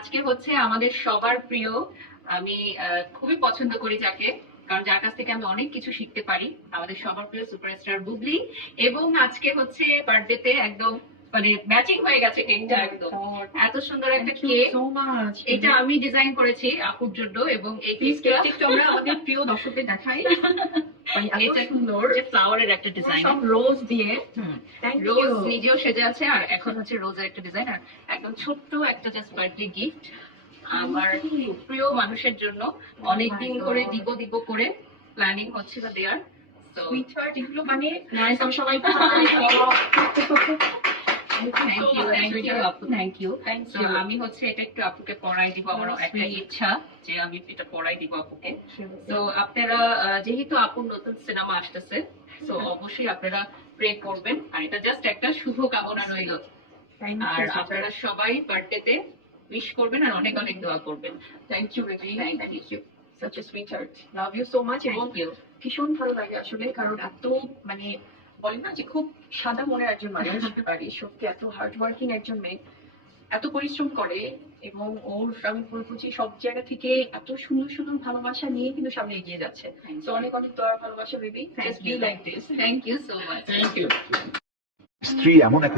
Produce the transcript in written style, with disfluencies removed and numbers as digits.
আজকে হচ্ছে আমাদের সবার প্রিয়, আমি খুবই পছন্দ করি যাকে, কারণ যার কাছ থেকে আমি অনেক কিছু শিখতে পারি, আমাদের সবার প্রিয় সুপারস্টার বুবলি। এবং আজকে হচ্ছে বার্থডেতে একদম মানে ম্যাচিং হয়ে গেছে কেকটা, একদম এত সুন্দর একটা কেক। এটা আমি ডিজাইন করেছি আপুর জন্য, এবং এই কেকটা আমরা আমাদের প্রিয় দর্শকদের দেখাই। এটা সুন্দর যে ফ্লাওয়ারের একটা ডিজাইন, সব রোজ দিয়ে। রোজ নিজেও সেজে আছে, আর এখন হচ্ছে রোজের একটা ডিজাইন, আর একদম ছোট্ট একটা জাস্ট বার্থডে গিফট আমার খুব প্রিয় মানুষের জন্য। অনেকদিন ধরে দিব দিব করে প্ল্যানিং হচ্ছিল দেয়ার। তো সুইটহার্ট এগুলো মানে নাইস, আমি সবাইকে থ্যাংক ইউ। আমি হচ্ছে এটা একটু আপুকে পড়াই দিব, আমার একটা ইচ্ছা যে আমি এটা পড়াই দিব আপুকে। তো আপনারা যেহেতু আপুর নতুন সিনেমা আসতেছে, তো অবশ্যই আপনারা প্রে করবেন, আর এটা জাস্ট একটা শুভ কামনা রইল। আর আপনারা সবাই বার্থডেতে উইশ করবেন আর অনেক অনেক দোয়া করবেন। Thank you baby, thank you. such a sweetheart, love you so much। এবং থ্যাংক ইউ। ভীষণ ভালো লাগে আসলে, কারণ এত মানে বলে না যে খুব সাদা মনের একজন মানুষ, আর এই সত্যি এত হার্ড ওয়ার্কিং একজন মেয়ে, এত পরিশ্রম করে, এবং ওর আমি বলবো যে সব জায়গা থেকে এত সুন্দর সুন্দর ভালোবাসা নিয়ে কিন্তু সামনে এগিয়ে যাচ্ছে। তো অনেক অনেক দোয়া ভালোবাসা baby, just be like this. Thank you so much. Thank you. স্ত্রী এমন এক